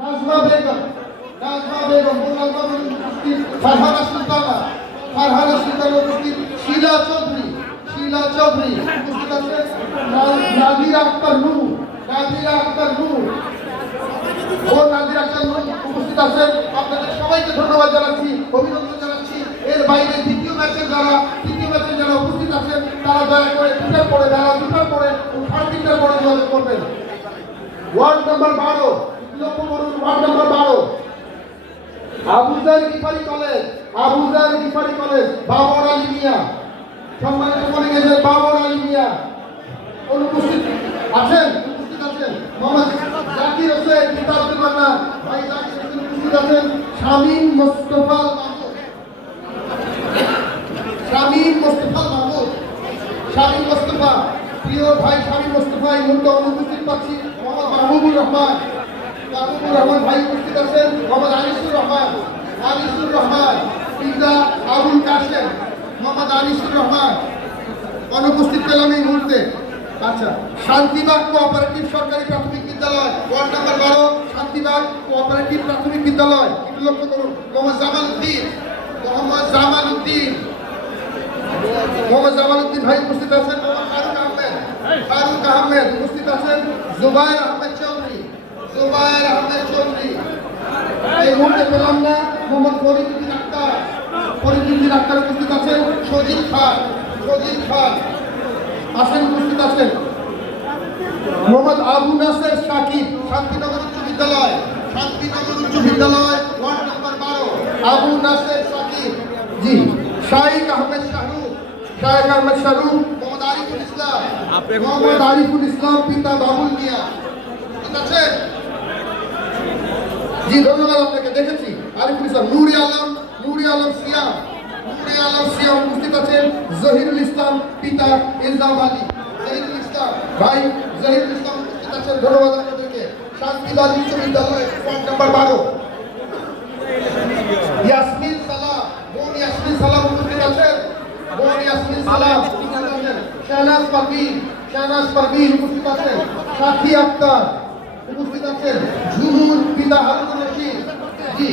নাজমা বেগম, ফারহানা সুলতানা, উপস্থিত শিলা চৌধুরী, উপস্থিত আছেন নাদিরা আক্তার নূর, উপস্থিত আছেন। আপনাদের সবাইকে ধন্যবাদ জানাচ্ছি, অভিনন্দন জানাচ্ছি। এর বাইরে তৃতীয় ম্যাচের যারা উপস্থিত আছেন তারা দয়া করে দুটার পরে বেলা 2টার পরে 3:30টার পরে যোগাযোগ করবেন। ওয়ার্ড নাম্বার 12, লক্ষ্য করুন, ward number 12 Abuzar Gifari college, Babar Ali Mia, সম্মানিত কলিগের বাবর আলী মিয়া অনুপস্থিত আছেন। মোহাম্মদ জাকির হোসেন, আব্দুল মান্নান ভাই জাকির হোসেন উপস্থিত আছেন। শামীম মোস্তফা মাহমুদ, প্রিয় ভাই শামীম মোস্তফা এই মুহূর্তে অনুপস্থিত পাচ্ছি। মোহাম্মদ মাহবুবুর রহমান ভাই উপস্থিত আছেন। মোহাম্মদ আনিসুর রহমান, পিতা আবুল কাশেম, মোহাম্মদ আনিসুর রহমান অনুপস্থিত পেলাম এই মুহূর্তে। আচ্ছা, শান্তিবাগ কোঅপারেটিভ সরকারি প্রাথমিক বিদ্যালয়, ওয়ার্ড নাম্বার 12 শান্তিবাগ কোঅপারেটিভ প্রাথমিক বিদ্যালয়, একটু লক্ষ্য করুন। মোহাম্মদ জামালউদ্দিন ভাই উপস্থিত আছেন। ফারুক আহমেদ উপস্থিত আছেন। জুবায়ের আহমেদ চৌধুরী, এই মুহূর্তে পেলাম না। মোহাম্মদ ফরিদুদ্দিন আক্তার উপস্থিত আছেন। সজিব খান আসেন, উপস্থিত আছেন। মোহাম্মদ আবু নাসের শাকিব, শান্তিনগর উচ্চ বিদ্যালয়, ওয়ার্ড নাম্বার 12 আবু নাসের শাকিব। জি, শাইখ আহমেদ শাহরুখ, মোহাম্মদ আরিফুল ইসলাম, পিতা বাবুল মিয়া। ঠিক আছে, জি ধন্যবাদ আপনাকে, দেখেছি। আরিফুল ইসলাম, নুরি আলম সিয়াম উপস্থিত আছেন। জহিরুল ইসলাম, পিতা ইলজাম আলী, ভাই জহিরুল ইসলাম উপস্থিত আছেন। ধন্যবাদ আপনাদেরকে। শান্তিলাল উচ্চ বিদ্যালয়, ওয়ার্ড নাম্বার 12 ইয়াসমিন সালাম উপস্থিত আছেন। শাহনাজ পারভীন উপস্থিত আছেন। সাথী আক্তার উপস্থিত আছেন। ঝুমুর, পিতা হারুন রশিদ। জি।